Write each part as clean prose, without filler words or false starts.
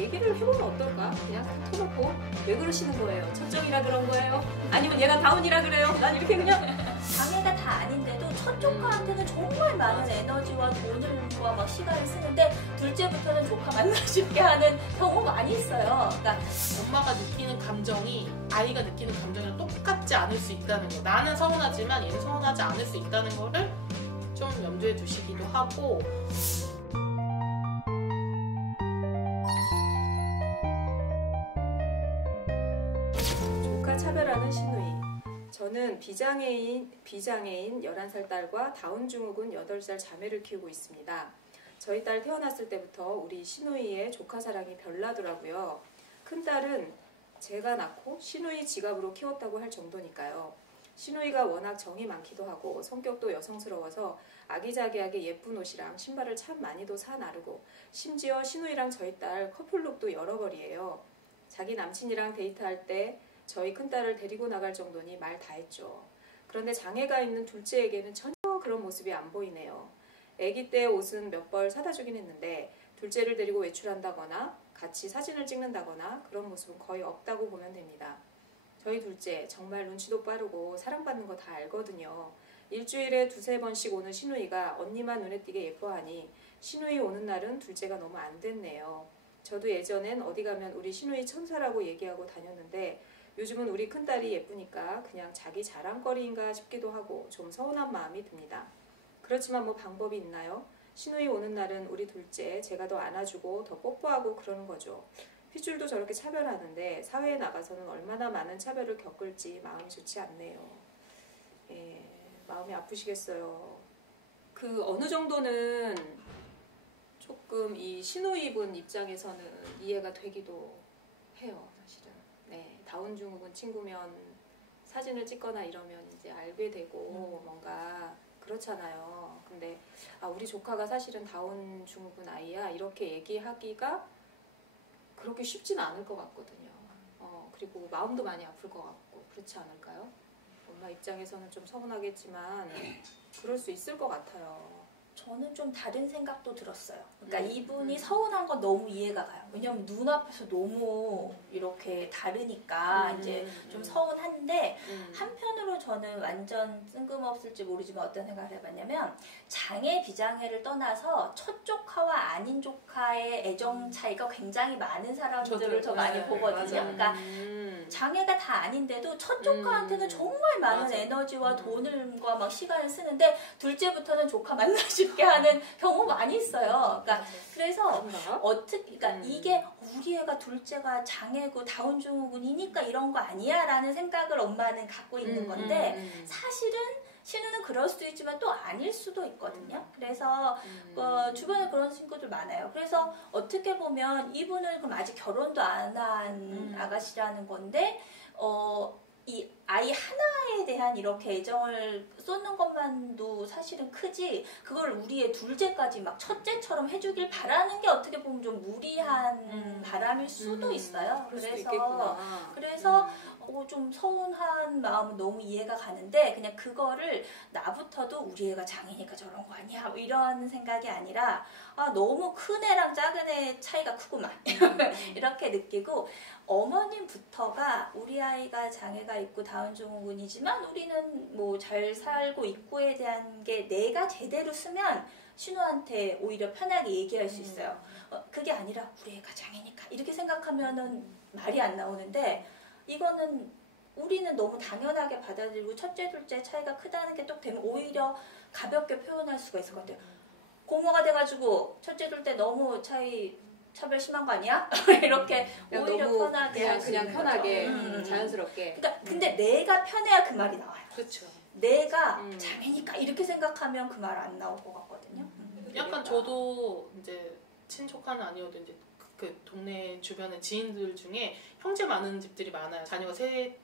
얘기를 해보면 어떨까? 그냥 탁 터놓고 왜 그러시는 거예요? 첫정이라 그런 거예요? 아니면 얘가 다운이라 그래요? 난 이렇게 그냥 장애가 다 아닌데도 첫 조카한테는 정말 많은 에너지와 돈과 막 시간을 쓰는데 둘째부터는 조카 만나고 싶게 하는 경우 많이 있어요. 그러니까 엄마가 느끼는 감정이 아이가 느끼는 감정이랑 똑같지 않을 수 있다는 거. 나는 서운하지만 얘는 서운하지 않을 수 있다는 거를 좀 염두에 두시기도 하고. 조카 차별하는 시누이. 저는 비장애인 11살 딸과 다운증후군 8살 자매를 키우고 있습니다. 저희 딸 태어났을 때부터 우리 시누이의 조카 사랑이 별나더라고요. 큰딸은 제가 낳고 시누이 지갑으로 키웠다고 할 정도니까요. 시누이가 워낙 정이 많기도 하고 성격도 여성스러워서 아기자기하게 예쁜 옷이랑 신발을 참 많이도 사 나르고 심지어 시누이랑 저희 딸 커플룩도 여러 벌이에요. 자기 남친이랑 데이트할 때 저희 큰딸을 데리고 나갈 정도니 말 다 했죠. 그런데 장애가 있는 둘째에게는 전혀 그런 모습이 안 보이네요. 아기 때 옷은 몇 벌 사다 주긴 했는데 둘째를 데리고 외출한다거나 같이 사진을 찍는다거나 그런 모습은 거의 없다고 보면 됩니다. 저희 둘째 정말 눈치도 빠르고 사랑받는 거 다 알거든요. 일주일에 2~3번씩 오는 시누이가 언니만 눈에 띄게 예뻐하니 시누이 오는 날은 둘째가 너무 안 됐네요. 저도 예전엔 어디 가면 우리 시누이 천사라고 얘기하고 다녔는데 요즘은 우리 큰딸이 예쁘니까 그냥 자기 자랑거리인가 싶기도 하고 좀 서운한 마음이 듭니다. 그렇지만 뭐 방법이 있나요? 시누이 오는 날은 우리 둘째 제가 더 안아주고 더 뽀뽀하고 그러는 거죠. 핏줄도 저렇게 차별하는데 사회에 나가서는 얼마나 많은 차별을 겪을지 마음이 좋지 않네요. 예, 마음이 아프시겠어요. 그 어느 정도는 조금 이 시누이분 입장에서는 이해가 되기도 해요, 사실은. 네, 다운증후군 친구면 사진을 찍거나 이러면 이제 알게 되고 뭔가 그렇잖아요. 근데 우리 조카가 사실은 다운증후군 아이야 이렇게 얘기하기가 그렇게 쉽진 않을 것 같거든요. 그리고 마음도 많이 아플 것 같고 그렇지 않을까요? 엄마 입장에서는 좀 서운하겠지만 그럴 수 있을 것 같아요. 저는 좀 다른 생각도 들었어요. 그러니까 이분이 서운한 건 너무 이해가 가요. 왜냐면 눈앞에서 너무 이렇게 다르니까 이제 좀 서운한데 한편으로 저는 완전 뜬금없을지 모르지만 어떤 생각을 해봤냐면 장애 비장애를 떠나서 첫 조카와 아닌 조카의 애정 차이가 굉장히 많은 사람들을 저 많이 보거든요. 그러니까 장애가 다 아닌데도 첫 조카한테는 정말 많은 에너지와 돈과 막 시간을 쓰는데 둘째부터는 조카 만나고 싶게 하는 경우 많이 있어요. 그러니까 그래서 그러니까 이게 우리 애가 둘째가 장애고 다운증후군이니까 이런 거 아니야라는 생각을 엄마는 갖고 있는 건데 사실은 신우는 그럴 수도 있지만 또 아닐 수도 있거든요. 그래서 주변에 그런 친구들 많아요. 그래서 어떻게 보면 이분은 그럼 아직 결혼도 안 한 아가씨라는 건데 이 아이 하나에 대한 이렇게 애정을 쏟는 것만도 사실은 크지 그걸 우리의 둘째까지 막 첫째처럼 해주길 바라는 게 어떻게 보면 좀 무리한 바람일 수도 있어요. 그래서 좀 서운한 마음은 너무 이해가 가는데 그냥 그거를 나부터도 우리 애가 장애니까 저런 거 아니야 뭐 이런 생각이 아니라 너무 큰 애랑 작은 애 차이가 크구만 이렇게 느끼고 어머님부터가 우리 아이가 장애가 있고 다운증후군이지만 우리는 뭐 잘 살고 있고에 대한 게 내가 제대로 쓰면 신우한테 오히려 편하게 얘기할 수 있어요. 그게 아니라 우리 애가 장애니까 이렇게 생각하면은 말이 안 나오는데 이거는 우리는 너무 당연하게 받아들이고 첫째, 둘째 차이가 크다는 게 또 되면 오히려 가볍게 표현할 수가 있을 것 같아요. 고모가 돼가지고 첫째, 둘째 너무 차별 심한 거 아니야? 이렇게 오히려 편하게 그냥 편하게 자연스럽게. 그러니까 근데 내가 편해야 그 말이 나와요. 그렇죠. 내가 장애니까 이렇게 생각하면 그 말 안 나올 것 같거든요. 약간 저도 이제 친족하는 아니어도 이제 그 동네 주변의 지인들 중에 형제 많은 집들이 많아요. 자녀가 세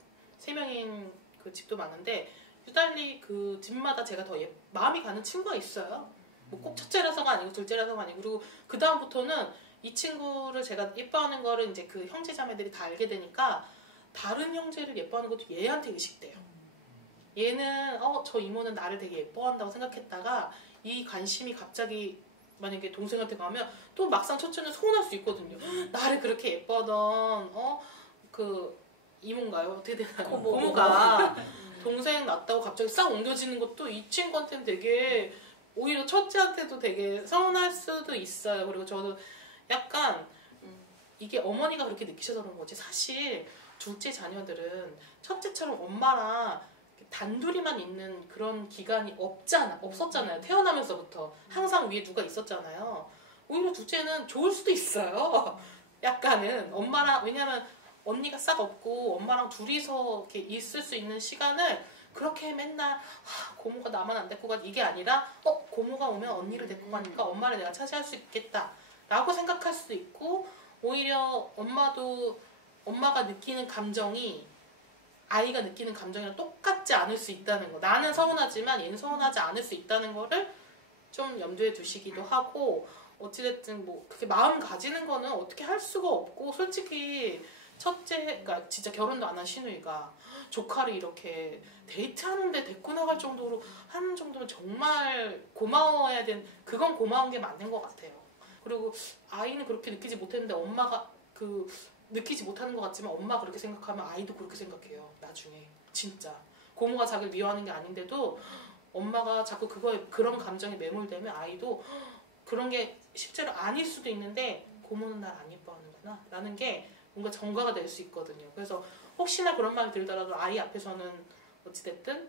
명인 그 집도 많은데 유달리 그 집마다 제가 더 마음이 가는 친구가 있어요. 뭐 꼭 첫째라서가 아니고 둘째라서가 아니고 그리고 그 다음부터는 이 친구를 제가 예뻐하는 거를 이제 그 형제 자매들이 다 알게 되니까 다른 형제를 예뻐하는 것도 얘한테 의식돼요. 얘는 저 이모는 나를 되게 예뻐한다고 생각했다가 이 관심이 갑자기 만약에 동생한테 가면 또 막상 첫째는 서운할 수 있거든요. 나를 그렇게 예뻐던 그 이모인가요? 어떻게 되나요? 고모가 동생 낳았다고 갑자기 싹 옮겨지는 것도 이 친구한테는 되게 오히려 첫째한테도 되게 서운할 수도 있어요. 그리고 저는 약간 이게 어머니가 그렇게 느끼셔서 그런 거지 사실 둘째 자녀들은 첫째처럼 엄마랑 단둘이만 있는 그런 기간이 없었잖아요. 태어나면서부터 항상 위에 누가 있었잖아요. 오히려 둘째는 좋을 수도 있어요. 약간은 엄마랑 왜냐면 언니가 싹 없고 엄마랑 둘이서 이렇게 있을 수 있는 시간을 그렇게 맨날 고모가 나만 안 데리고 가 이게 아니라 고모가 오면 언니를 데리고 가니까 엄마를 내가 차지할 수 있겠다 라고 생각할 수도 있고 오히려 엄마가 느끼는 감정이 아이가 느끼는 감정이랑 똑같지 않을 수 있다는 거. 나는 서운하지만 얘는 서운하지 않을 수 있다는 거를 좀 염두에 두시기도 하고 어찌됐든 뭐 그렇게 마음 가지는 거는 어떻게 할 수가 없고 솔직히 첫째가 진짜 결혼도 안 한 시누이가 조카를 이렇게 데이트하는데 데리고 나갈 정도로 하는 정도면 정말 고마워야 그건 고마운 게 맞는 것 같아요. 그리고 아이는 그렇게 느끼지 못했는데 엄마가 느끼지 못하는 것 같지만 엄마가 그렇게 생각하면 아이도 그렇게 생각해요. 나중에 진짜 고모가 자기를 미워하는 게 아닌데도 엄마가 자꾸 그런 감정에 매몰되면 아이도 그런 게 실제로 아닐 수도 있는데 고모는 날 안 예뻐하는구나 라는 게 뭔가 전가가 될 수 있거든요. 그래서 혹시나 그런 말이 들더라도 아이 앞에서는 어찌됐든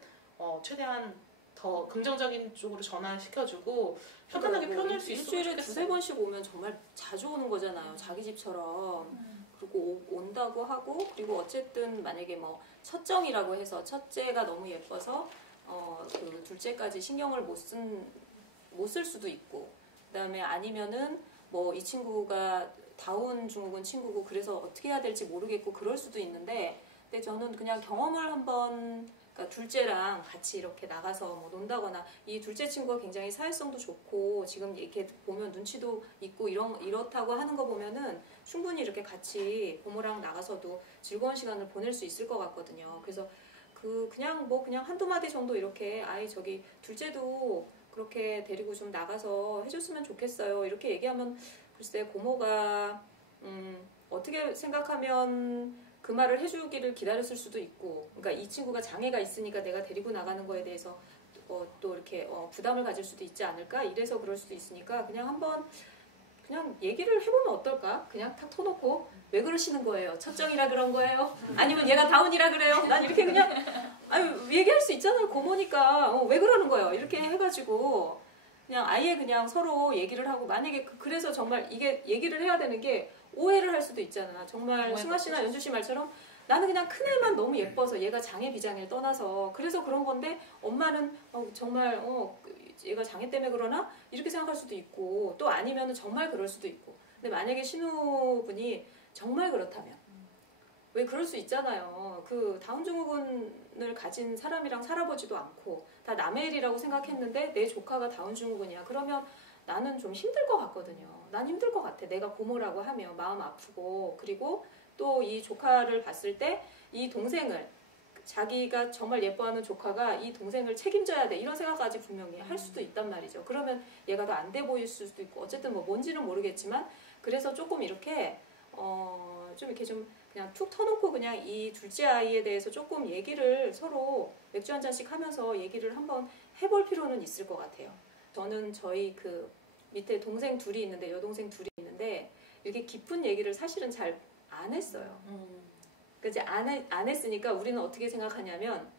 최대한 더 긍정적인 쪽으로 전환시켜주고 편안하게 표현할 수 있으면 일주일에 좋겠어요. 두세 번씩 오면 정말 자주 오는 거잖아요. 자기 집처럼. 그리고 온다고 하고 그리고 어쨌든 만약에 뭐 첫정이라고 해서 첫째가 너무 예뻐서 그 둘째까지 신경을 못 쓸 수도 있고 그다음에 아니면은 뭐 이 친구가 다운 증후군 친구고 그래서 어떻게 해야 될지 모르겠고 그럴 수도 있는데 근데 저는 그냥 경험을 한번 그러니까 둘째랑 같이 이렇게 나가서 뭐 논다거나 이 둘째 친구가 굉장히 사회성도 좋고 지금 이렇게 보면 눈치도 있고 이렇다고 하는 거 보면은 충분히 이렇게 같이 고모랑 나가서도 즐거운 시간을 보낼 수 있을 것 같거든요. 그래서 그냥 한두 마디 정도 이렇게 저기 둘째도 그렇게 데리고 좀 나가서 해줬으면 좋겠어요. 이렇게 얘기하면 글쎄 고모가 어떻게 생각하면 그 말을 해주기를 기다렸을 수도 있고 그러니까 이 친구가 장애가 있으니까 내가 데리고 나가는 거에 대해서 또 이렇게 부담을 가질 수도 있지 않을까 이래서 그럴 수도 있으니까 그냥 한번 그냥 얘기를 해보면 어떨까? 그냥 탁 터놓고 왜 그러시는 거예요? 첫정이라 그런 거예요? 아니면 얘가 다운이라 그래요? 난 이렇게 그냥 얘기할 수 있잖아요. 고모니까 왜 그러는 거예요? 이렇게 해가지고 그냥 아예 그냥 서로 얘기를 하고 만약에 그래서 정말 이게 얘기를 해야 되는 게 오해를 할 수도 있잖아. 정말 승아 씨나 연주 씨 말처럼 나는 그냥 큰애만 너무 예뻐서 얘가 장애 비장애를 떠나서 그래서 그런 건데 엄마는 정말 얘가 장애 때문에 그러나 이렇게 생각할 수도 있고 또 아니면은 정말 그럴 수도 있고 근데 만약에 신우분이 정말 그렇다면 왜 그럴 수 있잖아요. 그 다운 증후군을 가진 사람이랑 살아보지도 않고 다 남의 일이라고 생각했는데 내 조카가 다운 증후군이야. 그러면 나는 좀 힘들 것 같거든요. 난 힘들 것 같아. 내가 고모라고 하면 마음 아프고 그리고 또 이 조카를 봤을 때 이 동생을 자기가 정말 예뻐하는 조카가 이 동생을 책임져야 돼 이런 생각까지 분명히 할 수도 있단 말이죠. 그러면 얘가 더 안 돼 보일 수도 있고 어쨌든 뭐 뭔지는 모르겠지만 그래서 조금 이렇게 좀 이렇게 좀 그냥 툭 터놓고 그냥 이 둘째 아이에 대해서 조금 얘기를 서로 맥주 한 잔씩 하면서 얘기를 한번 해볼 필요는 있을 것 같아요. 저는 저희 그 밑에 동생 둘이 있는데 여동생 둘이 있는데 이렇게 깊은 얘기를 사실은 잘 안 했어요. 그치 안 했으니까 우리는 어떻게 생각하냐면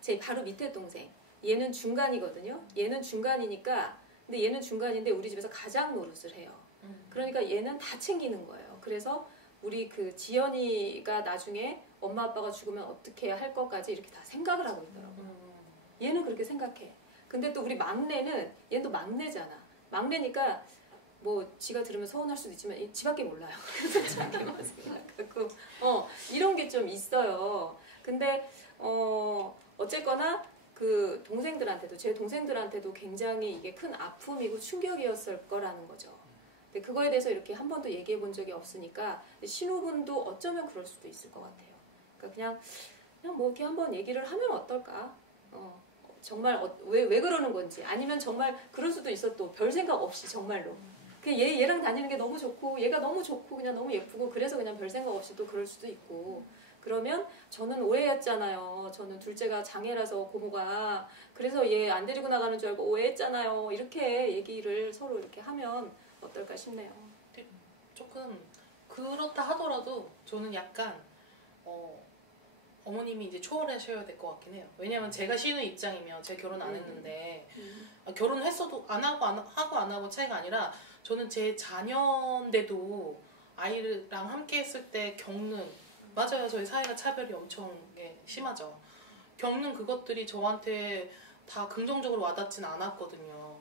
제 바로 밑에 동생 얘는 중간이거든요. 얘는 중간이니까 근데 얘는 중간인데 우리 집에서 가장 노릇을 해요. 그러니까 얘는 다 챙기는 거예요. 그래서 우리 그 지연이가 나중에 엄마 아빠가 죽으면 어떻게 할 것까지 이렇게 다 생각을 하고 있더라고요. 얘는 그렇게 생각해. 근데 또 우리 막내는 얘는 또 막내잖아. 막내니까 뭐 지가 들으면 서운할 수도 있지만 지밖에 몰라요. 그래서 자기만 생각하고 이런 게 좀 있어요. 근데 어쨌거나 그 동생들한테도 제 동생들한테도 굉장히 이게 큰 아픔이고 충격이었을 거라는 거죠. 근데 그거에 대해서 이렇게 한 번도 얘기해 본 적이 없으니까 신우분도 어쩌면 그럴 수도 있을 것 같아요. 그러니까 그냥 뭐 이렇게 한번 얘기를 하면 어떨까? 정말 왜 그러는 건지 아니면 정말 그럴 수도 있어 또 별 생각 없이 정말로 그냥 얘랑 다니는 게 너무 좋고 얘가 너무 좋고 그냥 너무 예쁘고 그래서 그냥 별 생각 없이 또 그럴 수도 있고 그러면 저는 오해했잖아요. 저는 둘째가 장애라서 고모가 그래서 얘 안 데리고 나가는 줄 알고 오해했잖아요. 이렇게 얘기를 서로 이렇게 하면 어떨까 싶네요. 조금 그렇다 하더라도 저는 약간 어머님이 이제 초월하셔야 될 것 같긴 해요. 왜냐면 제가 신우 입장이면 제가 결혼 안 했는데 결혼을 했어도 안 하고 차이가 아니라 저는 제 자녀인데도 아이랑 함께 했을 때 겪는 맞아요. 저희 사회가 차별이 엄청 심하죠. 겪는 그것들이 저한테 다 긍정적으로 와닿진 않았거든요.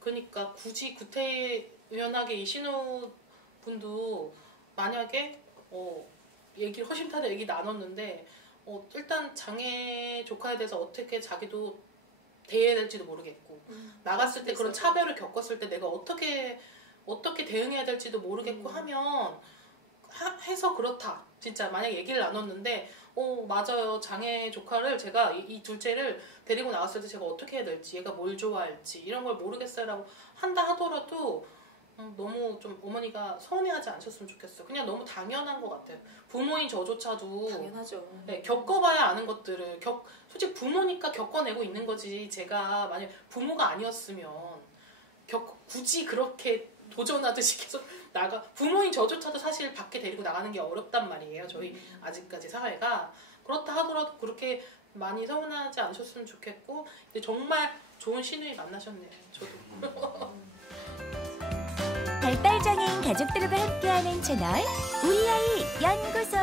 그러니까 굳이 구태연하게 이 신우분도 만약에 얘기를 허심탄회 얘기 나눴는데 일단 장애 조카에 대해서 어떻게 자기도 대해야 될지도 모르겠고 나갔을 때 그런 차별을 겪었을 때 내가 어떻게 대응해야 될지도 모르겠고 하면 해서 그렇다. 진짜 만약 얘기를 나눴는데 맞아요. 장애 조카를 제가 이 둘째를 데리고 나갔을 때 제가 어떻게 해야 될지 얘가 뭘 좋아할지 이런 걸 모르겠어요 라고 한다 하더라도 너무 좀 어머니가 서운해하지 않으셨으면 좋겠어요. 그냥 너무 당연한 것 같아요. 부모인 저조차도 당연하죠. 네, 겪어봐야 아는 것들을 솔직히 부모니까 겪어내고 있는 거지. 제가 만약 부모가 아니었으면 굳이 그렇게 도전하듯이 계속 부모인 저조차도 사실 밖에 데리고 나가는 게 어렵단 말이에요. 저희 아직까지 사회가 그렇다 하더라도 그렇게 많이 서운하지 않으셨으면 좋겠고 정말 좋은 시누이 만나셨네요. 저도. 발달장애인 가족들과 함께하는 채널 우리 아이 연구소.